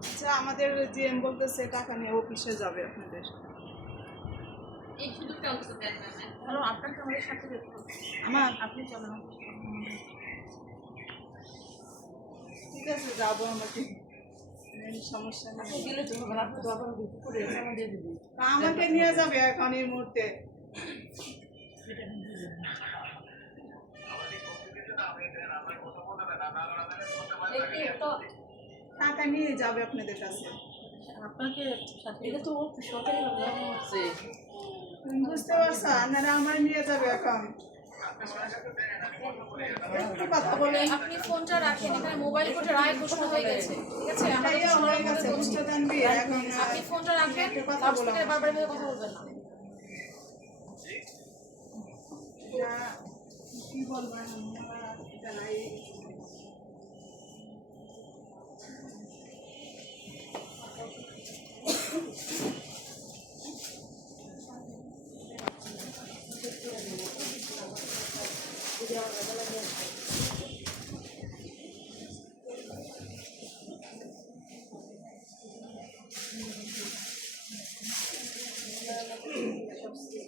আচ্ছা, আমাদের জিএম বলতেছে টাকা নিয়ে অফিসে যাবে আপনাদের। এই সুযোগটা অন্তত দেন না ম্যাম। ধরো আপনাকে আমাদের সাথে যেতে হবে। আমার আপনি চলেন। ঠিক আছে, যাবো আমাকে, সমস্যা নেই। দিলে তো হবে না, আপনি তো আবার বিক্রি করে জমা দিয়ে দিবেন। আমাকে নিয়ে যাবে এখন এই মুহূর্তে। টাকা নিয়ে যাবে আপনাদের কাছে। আপনাকে এটা তো সরকারি হচ্ছে। তুমি বুঝতে পারছো, আপনারা আমার নিয়ে যাবে এখন। একটু কথা বলে আপনি ফোনটা রাখেন, এখানে মোবাইল কোর্টের রায় ঘোষণা হয়ে গেছে, ঠিক আছে? আমাদের তো হয়ে গেছে, বুঝতে জানবি এখন। আপনি ফোনটা রাখেন, কথা বলো। লাউডস্পিকারে বারবার এভাবে কথা বলবেন না। কি বলবো এটা নাই। Jadi orang-orang yang